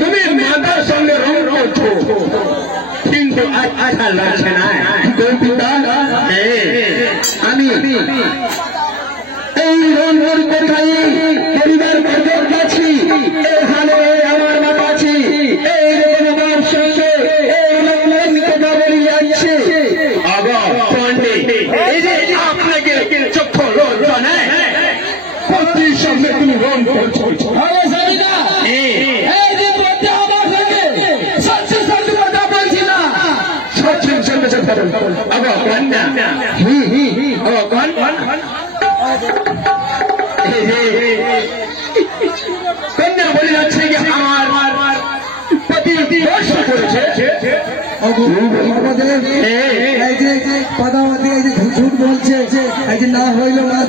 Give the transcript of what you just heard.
তুমি মাতার সঙ্গে রং করছো কিন্তু আশা লাগছে না আমি এই রঙের কোথায় পরিবার বর্গের কাছে এখানে আমার মাতা আছে এই রঙের সঙ্গে এই রঙের কথা বলে যাচ্ছে পণ্ডিত এই যে আপনাকে চক্ষু লজ্জা নেই পত্নীর সঙ্গে তুমি রং করছো কন্যা বলে যাচ্ছে যে আমার পতি দোষ করেছে আমাদের এই যে পাদাবাদী এই যে ঝুট বলছে এই যে না হইল না